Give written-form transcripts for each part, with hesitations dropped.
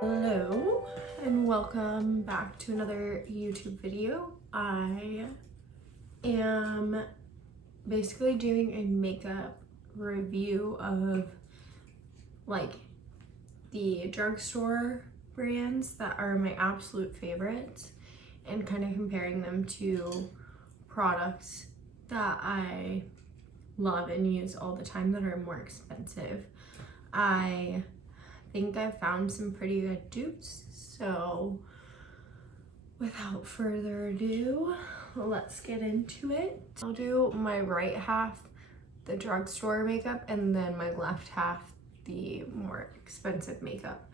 Hello and welcome back to another YouTube video. I am basically doing a makeup review of like the drugstore brands that are my absolute favorites and kind of comparing them to products that I love and use all the time that are more expensive. I think I found some pretty good dupes, so without further ado, let's get into it. I'll do my right half, the drugstore makeup, and then my left half, the more expensive makeup.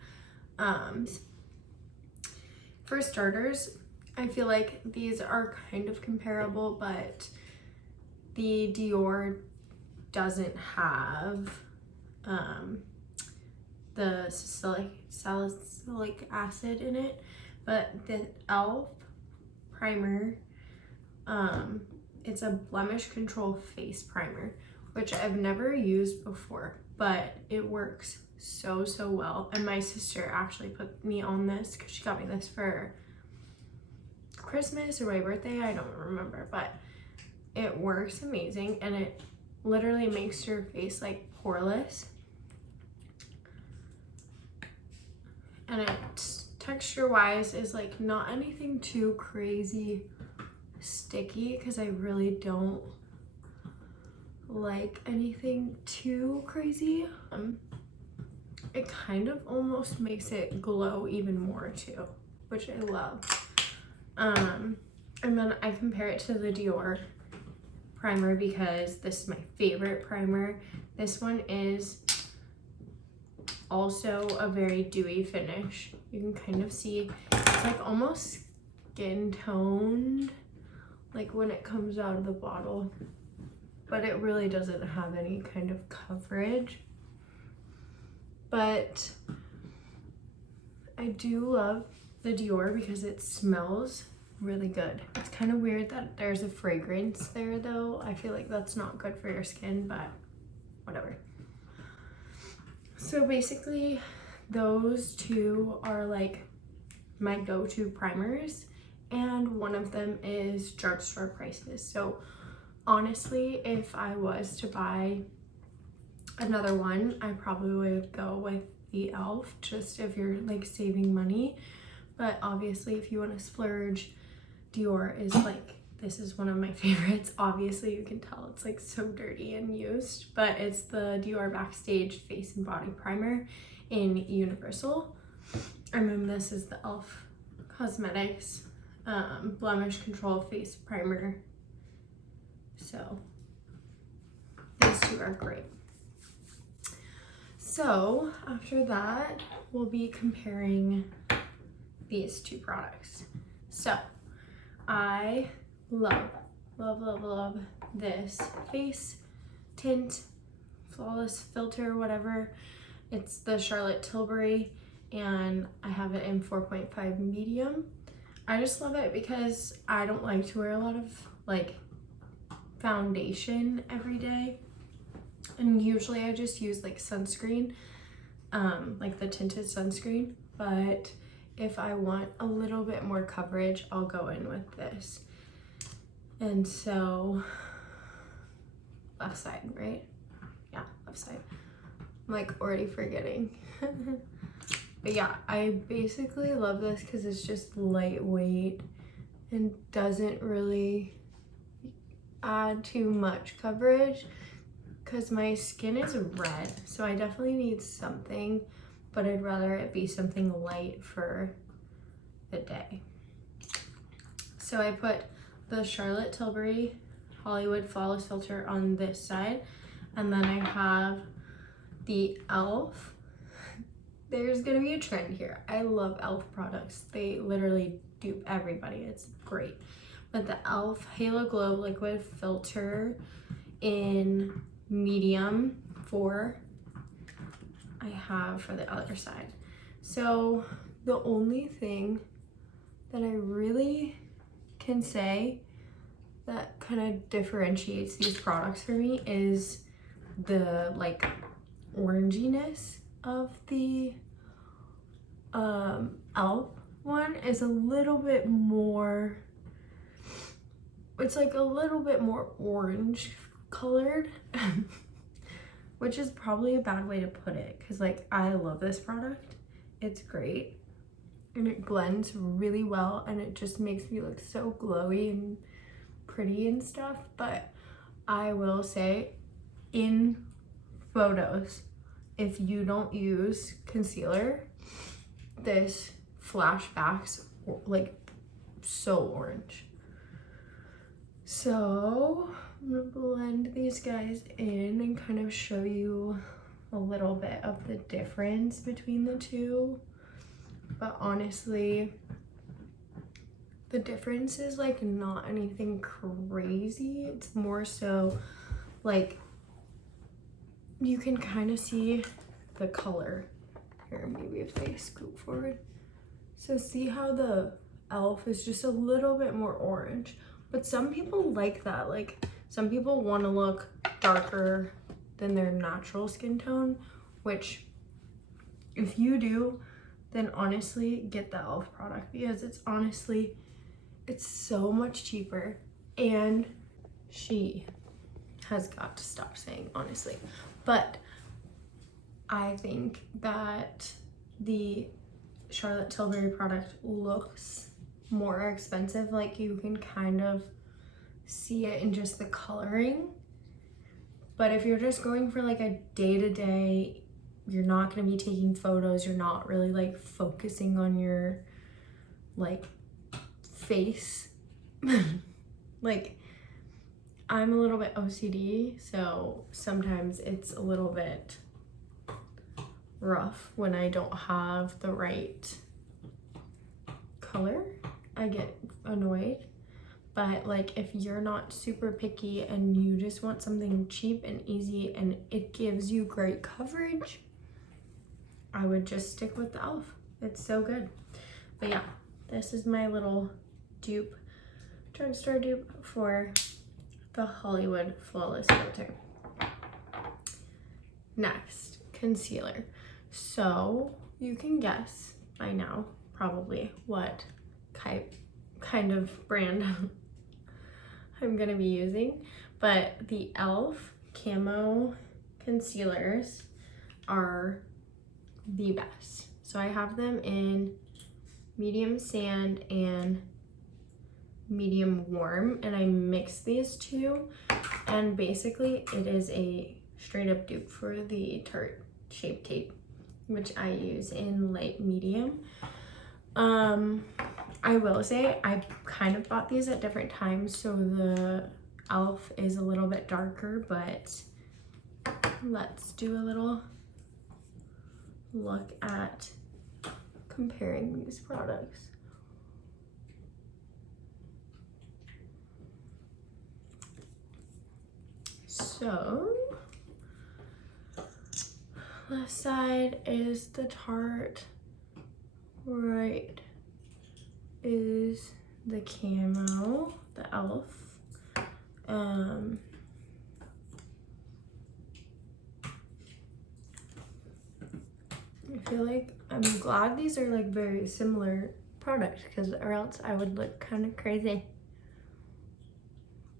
For starters, I feel like these are kind of comparable, but the Dior doesn't have the salicylic acid in it, but the e.l.f. primer, it's a blemish control face primer, which I've never used before, but it works so well. And my sister actually put me on this because she got me this for Christmas or my birthday, I don't remember, but it works amazing and it literally makes your face like poreless. And it texture wise is like not anything too crazy sticky because I really don't like anything too crazy. It kind of almost makes it glow even more too, which I love. And then I compare it to the Dior primer because this is my favorite primer. This one is also a very dewy finish. You can kind of see it's like almost skin toned like when it comes out of the bottle, but it really doesn't have any kind of coverage. But I do love the Dior because it smells really good. It's kind of weird that there's a fragrance there though. I feel like that's not good for your skin, but whatever. So basically those two are like my go-to primers, and one of them is drugstore prices. So honestly, if I was to buy another one, I probably would go with the e.l.f. just if you're like saving money. But obviously if you want to splurge, Dior is like, this is one of my favorites. Obviously you can tell it's like so dirty and used, but it's the Dior Backstage Face and Body Primer in Universal. And then this is the e.l.f. Cosmetics Blemish Control Face Primer. So these two are great. So after that, we'll be comparing these two products. So I love this face tint, flawless filter, whatever. It's the Charlotte Tilbury and I have it in 4.5 medium. I just love it because I don't like to wear a lot of like foundation every day, and usually I just use like sunscreen, like the tinted sunscreen, but if I want a little bit more coverage, I'll go in with this. And so, left side, right? Yeah, left side. I'm like already forgetting. But yeah, I basically love this because it's just lightweight and doesn't really add too much coverage because my skin is red, so I definitely need something, but I'd rather it be something light for the day. So I put the Charlotte Tilbury Hollywood Flawless Filter on this side, and then I have the e.l.f. There's gonna be a trend here. I love e.l.f. products. They literally dupe everybody. It's great. But the e.l.f. Halo Glow Liquid Filter in medium 4 I have for the other side. So the only thing that I really can say that kind of differentiates these products for me is the like oranginess of the elf one is a little bit more, it's like a little bit more orange colored, which is probably a bad way to put it, because like I love this product. It's great and it blends really well and it just makes me look so glowy and pretty and stuff. But I will say, in photos, if you don't use concealer, this flashbacks like so orange. So I'm gonna blend these guys in and kind of show you a little bit of the difference between the two. But honestly, the difference is like not anything crazy. It's more so like you can kind of see the color. Here, maybe if I scoot forward. So see how the elf is just a little bit more orange, but some people like that. Like some people want to look darker than their natural skin tone, which if you do, then honestly get the elf product, because it's honestly, it's so much cheaper. And she has got to stop saying honestly, but I think that the Charlotte Tilbury product looks more expensive. Like you can kind of see it in just the coloring. But if you're just going for like a day-to-day, you're not going to be taking photos, you're not really like focusing on your like face. Like I'm a little bit OCD, so sometimes it's a little bit rough when I don't have the right color. I get annoyed. But like if you're not super picky and you just want something cheap and easy and it gives you great coverage, I would just stick with the elf. It's so good. But yeah, this is my little dupe, drugstore dupe for the Hollywood Flawless Filter. Next, concealer. So you can guess by now probably what kind of brand I'm gonna be using, but the e.l.f. camo concealers are the best. So I have them in medium sand and medium warm, and I mix these two, and basically it is a straight up dupe for the Tarte Shape Tape, which I use in light medium. I will say I kind of bought these at different times, so the e.l.f. is a little bit darker, but let's do a little look at comparing these products. So left side is the Tarte, right is the camo, the e.l.f. I feel like I'm glad these are like very similar products, because or else I would look kind of crazy.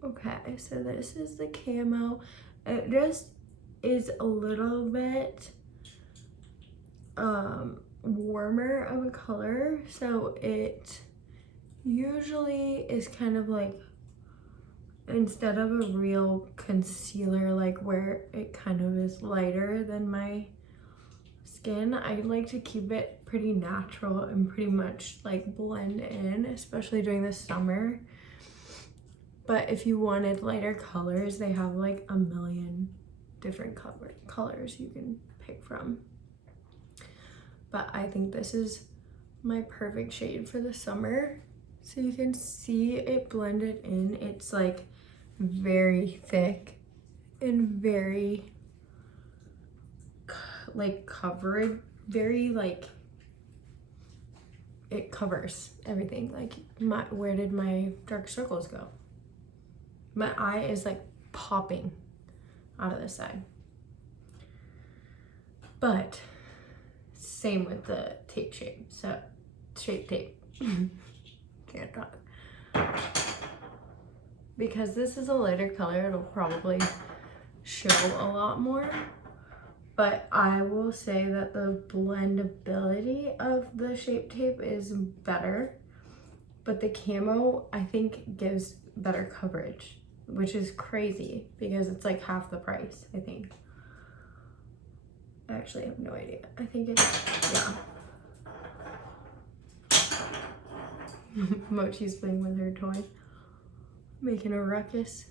Okay, so this is the camo. It just is a little bit warmer of a color, so it usually is kind of like, instead of a real concealer, like where it kind of is lighter than my skin, I like to keep it pretty natural and pretty much like blend in, especially during the summer. But if you wanted lighter colors, they have like a million different colors you can pick from. But I think this is my perfect shade for the summer. So you can see it blended in. It's like very thick and very like covered, very like, it covers everything. Like where did my dark circles go? My eye is like popping out of the side. But same with the tape shape. So shape tape. Can't talk. Because this is a lighter color, it'll probably show a lot more. But I will say that the blendability of the shape tape is better. But the camo, I think, gives better coverage, which is crazy because it's like half the price, I think. I actually have no idea. I think it's, yeah. Mochi's playing with her toy, making a ruckus.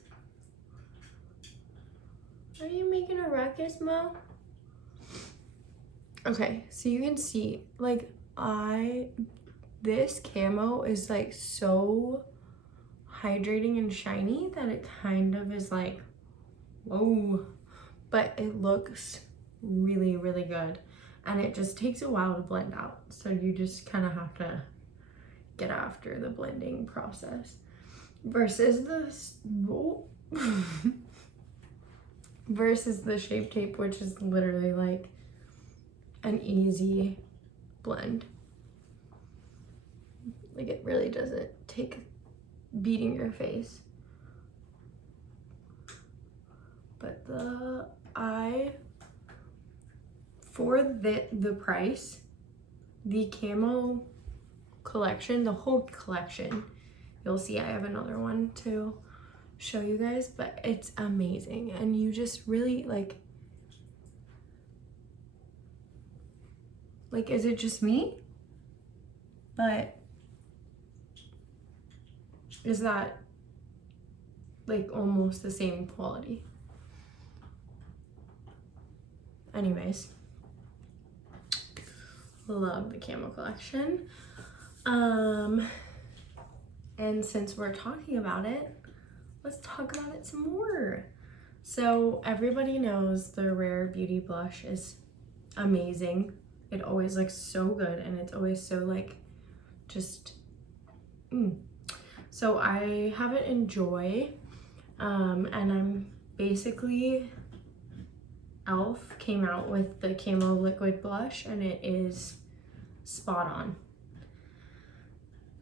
Are you making a ruckus, Mo? Okay, so you can see, like, this camo is like so hydrating and shiny that it kind of is like, whoa, but it looks really, really good. And it just takes a while to blend out. So you just kind of have to get after the blending process. Versus versus the shape tape, which is literally like an easy blend. Like, it really doesn't take beating your face. But for the price, the camo collection, the whole collection, you'll see I have another one to show you guys, but it's amazing. And you just really like, is it just me? But is that like almost the same quality? Anyways, love the camo collection. And since we're talking about it, let's talk about it some more. So everybody knows the Rare Beauty blush is amazing. It always looks so good, and it's always so like just So I have it in Joy, and I'm basically, e.l.f. came out with the camo liquid blush, and it is spot on.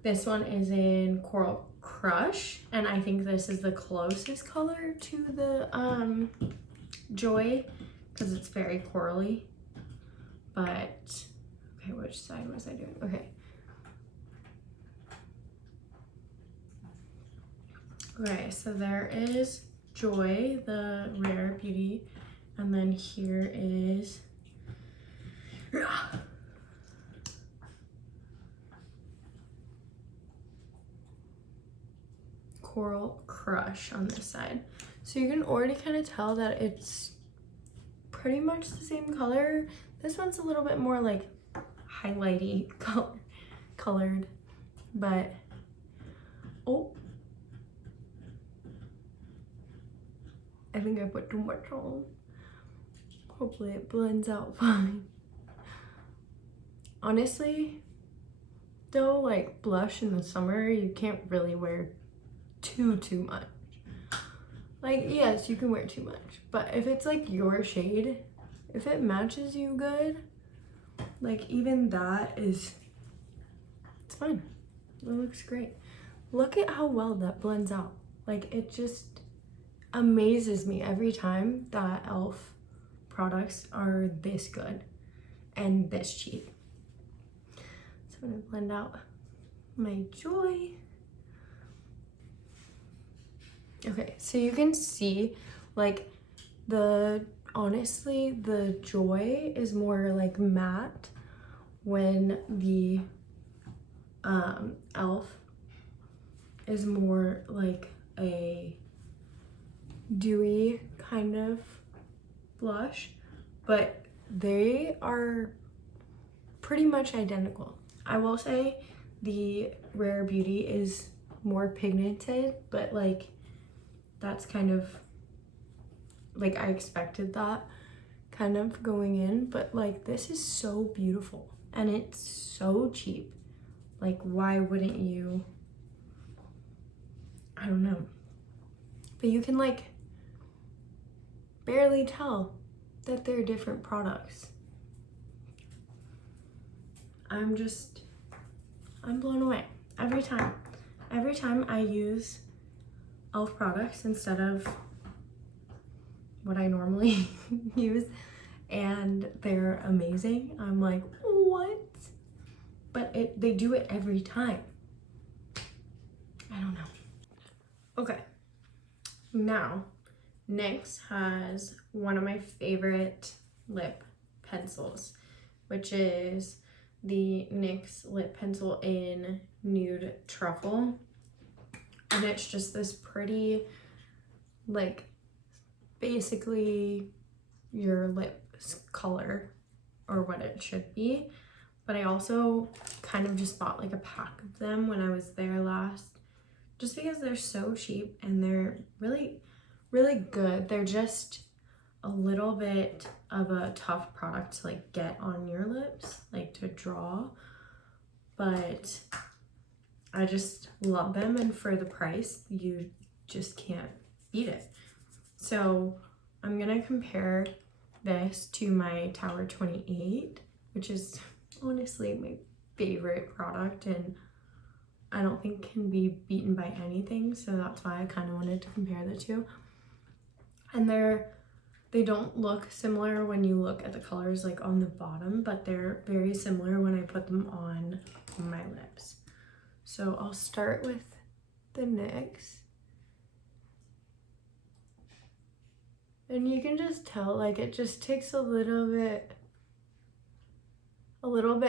This one is in Coral Crush, and I think this is the closest color to the Joy because it's very corally. But okay, which side was I doing? Okay. Okay, so there is Joy, the Rare Beauty, and then here is Coral Crush on this side. So you can already kind of tell that it's pretty much the same color. This one's a little bit more like highlighty colored, but I think I put too much on. Hopefully it blends out fine. Honestly, though, like blush in the summer, you can't really wear too much. Like, yes, you can wear too much, but if it's like your shade, if it matches you good, like even that is, it's fine. It looks great. Look at how well that blends out. Like, it just amazes me every time that e.l.f. products are this good and this cheap. So I'm gonna blend out my Joy. Okay, so you can see like honestly the Joy is more like matte when the e.l.f. is more like a dewy kind of blush, but they are pretty much identical. I will say the Rare Beauty is more pigmented, but like that's kind of like, I expected that kind of going in, but like this is so beautiful and it's so cheap. Like, why wouldn't you? I don't know, but you can like barely tell that they're different products. I'm blown away every time. Every time I use e.l.f. products instead of what I normally use, and they're amazing, I'm like, what? But they do it every time. I don't know. Okay, now NYX has one of my favorite lip pencils, which is the NYX lip pencil in Nude Truffle. And it's just this pretty, like, basically your lips color, or what it should be. But I also kind of just bought like a pack of them when I was there last, just because they're so cheap and they're really, really good. They're just a little bit of a tough product to like get on your lips, like to draw, but I just love them, and for the price, you just can't beat it. So I'm gonna compare this to my Tower 28, which is honestly my favorite product, and I don't think can be beaten by anything, so that's why I kind of wanted to compare the two. And they don't look similar when you look at the colors like on the bottom, but they're very similar when I put them on my lips. So I'll start with the NYX. And you can just tell, like, it just takes a little bit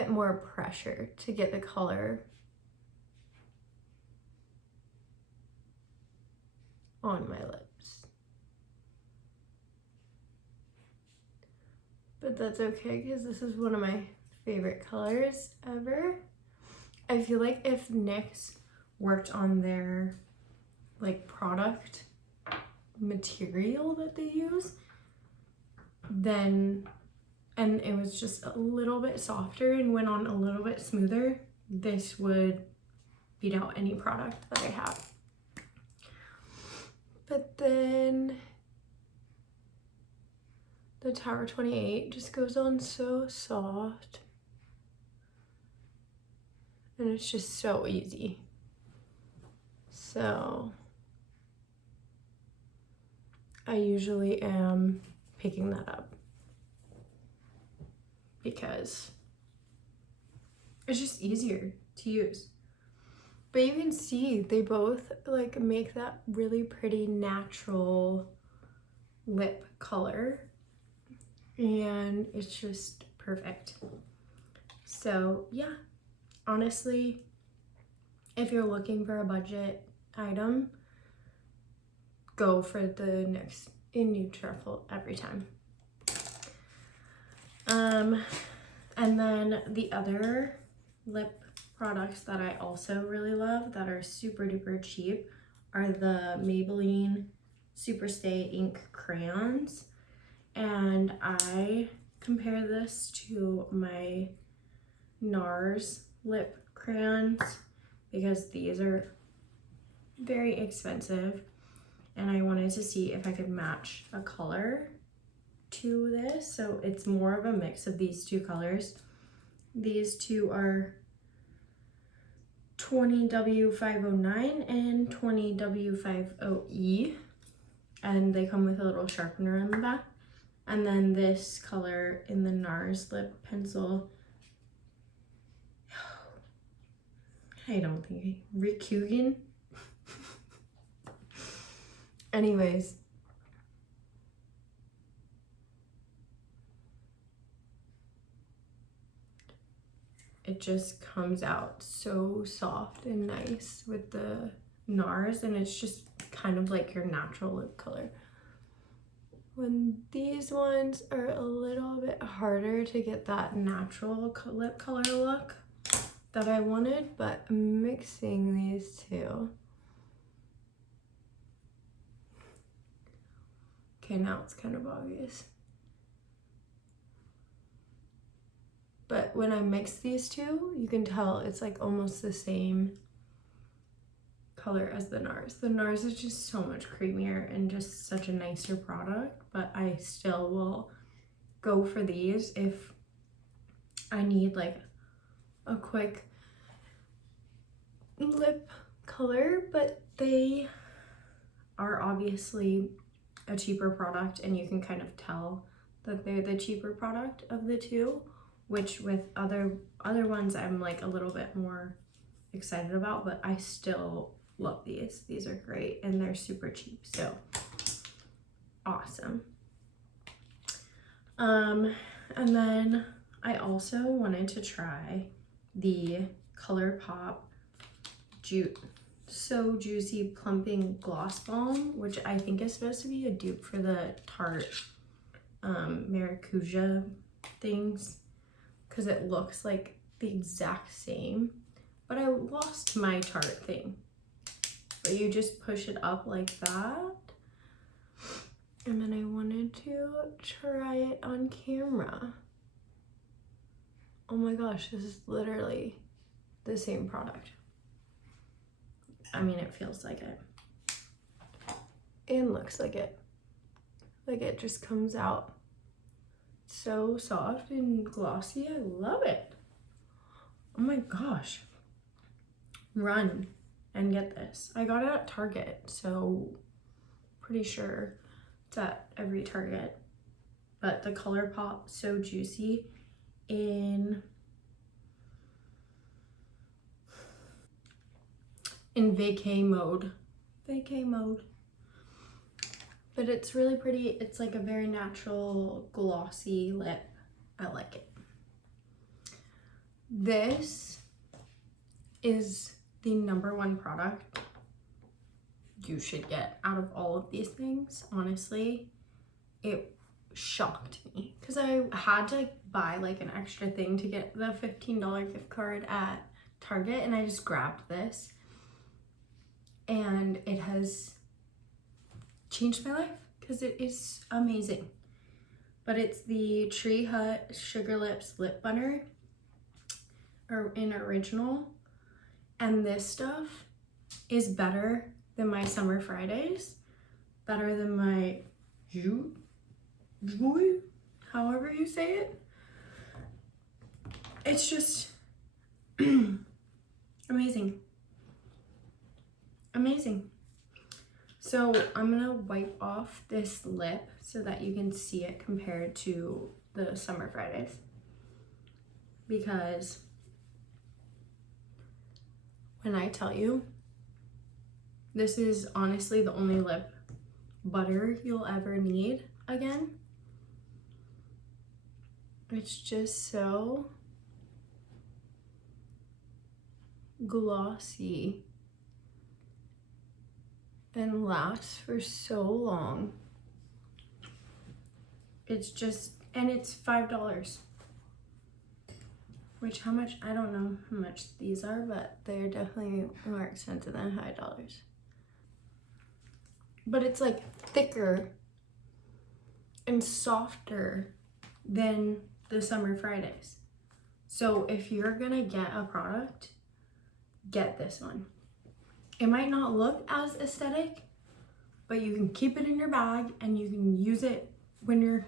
more pressure to get the color on my lips. But that's okay, because this is one of my favorite colors ever. I feel like if NYX worked on their like product material that they use, then, and it was just a little bit softer and went on a little bit smoother, this would beat out any product that I have. But then the Tower 28 just goes on so soft, and it's just so easy. So I usually am picking that up because it's just easier to use. But you can see they both like make that really pretty natural lip color, and it's just perfect. So yeah, honestly, if you're looking for a budget item, go for the NYX in Nude Truffle every time. And then the other lip products that I also really love that are super duper cheap are the Maybelline Superstay ink crayons. And I compare this to my NARS lip crayons because these are very expensive, and I wanted to see if I could match a color to this. So it's more of a mix of these two colors. These two are 20W509 and 20W50E, and they come with a little sharpener in the back. And then this color in the NARS lip pencil, I don't think, Rikugan. Anyways, it just comes out so soft and nice with the NARS, and it's just kind of like your natural lip color. When these ones are a little bit harder to get that natural lip color look that I wanted, but mixing these two. Okay, now it's kind of obvious. But when I mix these two, you can tell it's like almost the same color as the NARS. The NARS is just so much creamier and just such a nicer product, but I still will go for these if I need like a quick lip color, but they are obviously a cheaper product, and you can kind of tell that they're the cheaper product of the two, which with other ones I'm like a little bit more excited about, but I still love these. These are great and they're super cheap, so awesome. And then I also wanted to try the ColourPop So Juicy Plumping Gloss Balm, which I think is supposed to be a dupe for the Tarte Maracuja things, because it looks like the exact same, but I lost my Tarte thing. But you just push it up like that, and then I wanted to try it on camera. Oh my gosh, this is literally the same product. I mean, it feels like it and looks like it. Like, it just comes out so soft and glossy. I love it. Oh my gosh. Run and get this. I got it at Target, so pretty sure it's at every Target. But the ColourPop So Juicy in vacay mode. Vacay mode. But it's really pretty. It's like a very natural glossy lip. I like it. This is the #1 product you should get out of all of these things. Honestly, it shocked me because I had to buy like an extra thing to get the $15 gift card at Target, and I just grabbed this, and it has changed my life because it is amazing. But it's the Tree Hut Sugar Lips Lip Butter in original, and this stuff is better than my Summer Fridays, better than my Joy, however you say it. It's just amazing. Amazing. So I'm gonna wipe off this lip so that you can see it compared to the Summer Fridays, because when I tell you, this is honestly the only lip butter you'll ever need again. It's just so glossy and lasts for so long. It's just, and it's $5. Which, how much, I don't know how much these are, but they're definitely more expensive than $5. But it's like thicker and softer than the Summer Fridays. So if you're gonna get a product, get this one. It might not look as aesthetic, but you can keep it in your bag and you can use it when you're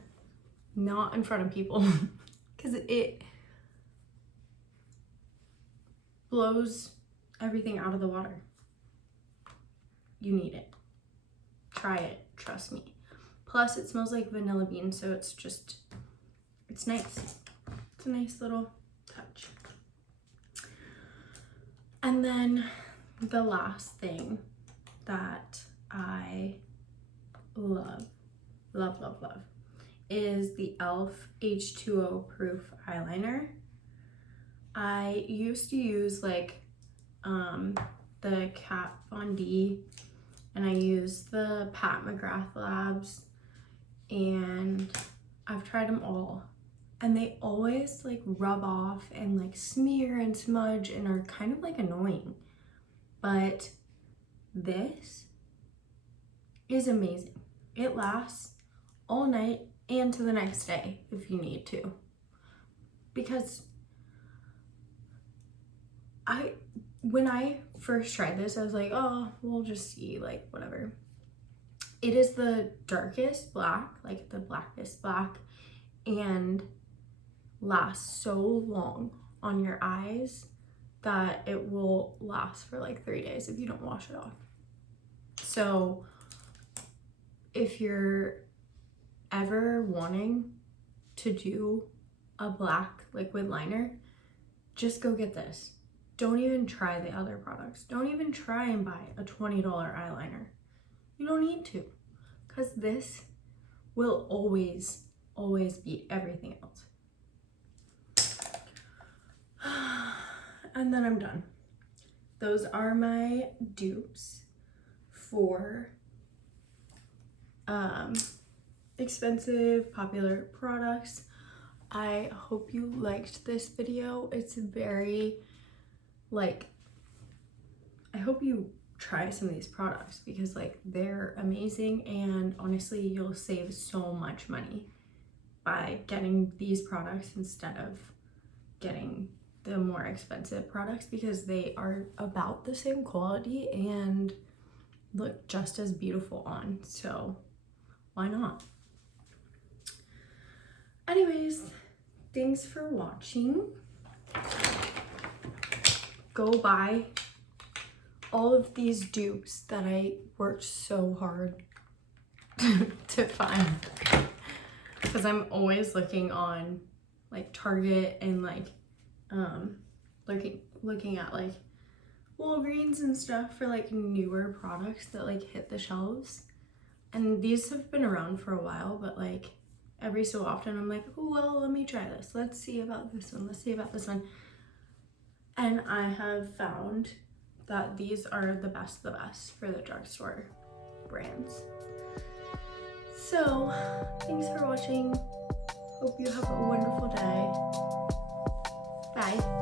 not in front of people, because it blows everything out of the water. You need it. Try it, trust me. Plus it smells like vanilla bean, so it's just, it's nice. It's a nice little touch. And then the last thing that I love is the e.l.f. H2O proof eyeliner. I used to use like the Kat Von D, and I use the Pat McGrath Labs, and I've tried them all, and they always like rub off and like smear and smudge and are kind of like annoying. But this is amazing. It lasts all night and to the next day if you need to, because when I first tried this, I was like, oh, we'll just see, like, whatever. It is the darkest black, like the blackest black, and lasts so long. on your eyes that it will last for like 3 days if you don't wash it off. So if you're ever wanting to do a black liquid liner, just go get this. Don't even try the other products. Don't even try and buy a $20 eyeliner. You don't need to, because this will always beat everything else. And then I'm done. Those are my dupes for expensive, popular products. I hope you liked this video. It's very, like, I hope you try some of these products because like they're amazing, and honestly you'll save so much money by getting these products instead of getting the more expensive products, because they are about the same quality and look just as beautiful on, so why not? Anyways, thanks for watching. Go buy all of these dupes that I worked so hard to find, because I'm always looking on like Target and like looking at like Walgreens and stuff for like newer products that like hit the shelves. And these have been around for a while, but like every so often I'm like, oh well, let me try this, let's see about this one, let's see about this one. And I have found that these are the best for the drugstore brands. So thanks for watching. Hope you have a wonderful day. Bye.